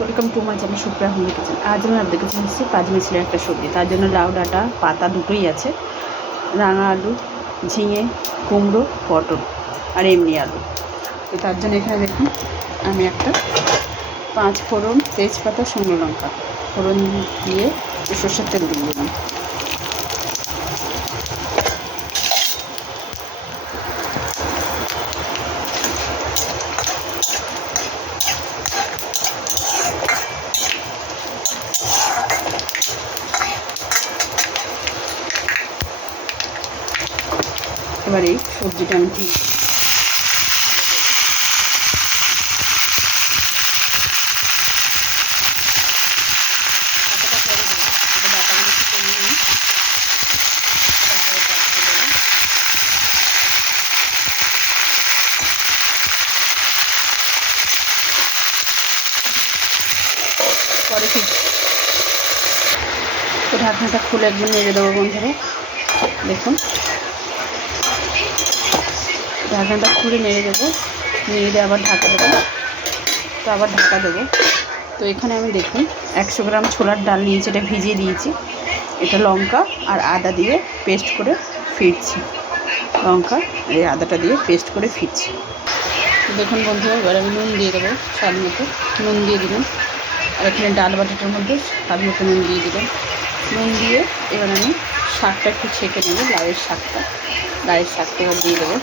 Welcome to my channel Supriya home kitchen. আজ আমি আপনাদের কাছে এসেছি পাঁচমিশালি একটা সবজি। তার জন্য লাউ ডাঁটা পাতা দুটোই আছে, রাঙা আলু, ঝিঙে, কুমড়ো, পটল আর এমনি আলু। তো তার জন্য এখানে দেখুন আমি একটা 5 ফোড়ন, তেজপাতা, শুকনো লঙ্কা ফোড়ন দিয়ে সর্ষের তেল দিয়ে দিলাম। এবার এই সবজিটা আমি দিয়ে পরে ঠিক তো ঢাকনাটা খুলে একবার নেড়ে দেবো বন্ধুরা। দেখুন ঢাকনাটা খুলে নেড়ে দেবো, নেড়ে দিয়ে আবার ঢাকা দেবো। তো আবার ঢাকা দেবো। তো এখানে আমি দেখুন 100 গ্রাম ছোলার ডাল নিয়েছি, এটা ভিজিয়ে দিয়েছি। এটা লঙ্কা আর আদা দিয়ে পেস্ট করে ফিরছি, লঙ্কা এই আদাটা দিয়ে পেস্ট করে ফিরছি। দেখুন বন্ধুরা এবার আমি নুন দিয়ে দেবো, স্বাদ মতো নুন দিয়ে দিলাম। আর এখানে ডাল বাটাটার মধ্যে স্বাদ মতো নুন দিয়ে দিলাম। নুন দিয়ে এবার আমি শাকটা একটু ছেঁকে নেবো, লাউয়ের শাকটা এবার দিয়ে দেবো।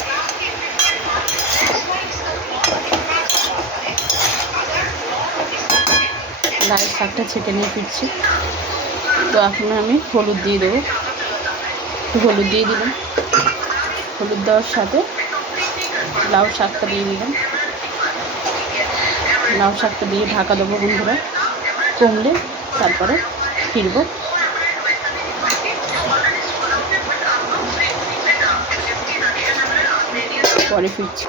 লাউয়ের শাকটা ছেঁকে নিয়ে ফিরছি। তো এখন আমি হলুদ দিয়ে দেবো, একটু হলুদ দিয়ে দিলাম। হলুদ দেওয়ার সাথে লাউ শাকটা দিয়ে দিলাম। লাউ শাকটা দিয়ে ঢাকা দেবো বন্ধুরা, কমলে তারপরে ফিরবো। পরে ফিরছি।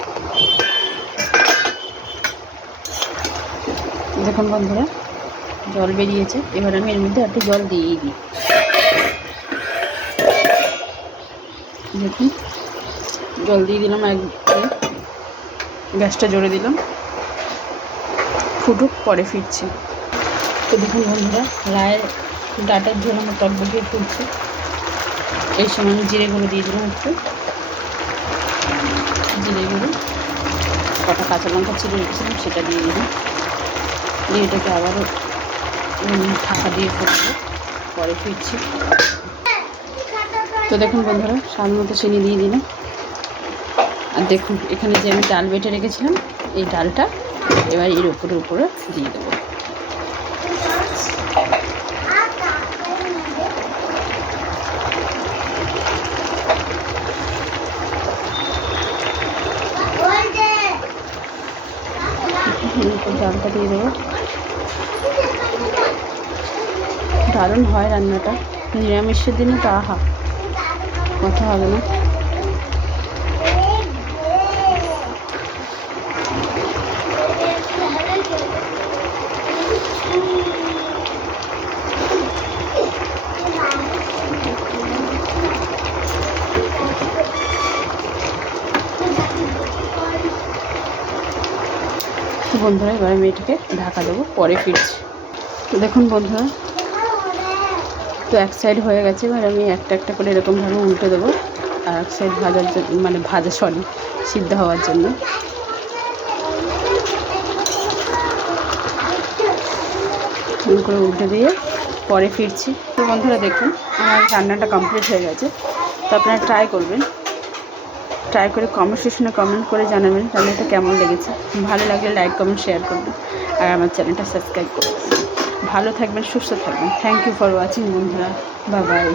দেখুন বন্ধুরা জল বেরিয়েছে, এবার আমি এর মধ্যে একটু জল দিয়েই দিই। দেখুন জল দিয়ে দিলাম, গ্যাসটা জোরে দিলাম, ফুটুক পরে ফিরছি। তো দেখুন বন্ধুরা লাউয়ের ডাঁটার ঝোল আমার টকবগিয়ে ফুটছে। এই সময় আমি জিরে গুঁড়ো দিয়ে দিলাম, একটু জিরে গুঁড়ো, কটা কাঁচা লঙ্কা ছিঁড়ে রেখেছিলাম সেটা দিয়ে দিলাম। দিয়ে এটাকে আবারও ঢাকা দিয়ে ফুটবো, পরে ফিরছি। তো দেখুন বন্ধুরা স্বাদ মতো চিনি দিয়ে দিলাম। আর দেখুন এখানে যে আমি ডাল বেটে রেখেছিলাম, এই ডালটা এবার এর উপরে দিয়ে দেবো। ডালটা দিয়ে দেবো। দারুণ হয় রান্নাটা, নিরামিষের দিনে তো আহা কথা হবে না। তো বন্ধুরা এবার আমি এটাকে ঢাকা দেবো, পরে ফিরছি। তো দেখুন বন্ধুরা তো এক সাইড হয়ে গেছে, এবার আমি একটা একটা করে এরকমভাবে উল্টে দেবো। আর এক সাইড ভাজার জন্য সিদ্ধ হওয়ার জন্য। করে উল্টে দিয়ে পরে ফিরছি। তো বন্ধুরা দেখুন আমার রান্নাটা কমপ্লিট হয়ে গেছে। তো আপনারা ট্রাই করবেন, ট্রাই করে কমেন্ট সেকশনে কমেন্ট করে জানাবেন রান্নাটা কেমন লেগেছে। ভালো লাগলে লাইক কমেন্ট শেয়ার করবেন আর আমার চ্যানেলটা সাবস্ক্রাইব করবেন। ভালো থাকবেন, সুস্থ থাকবেন। থ্যাংক ইউ ফর ওয়াচিং বন্ধুরা, বাই বাই।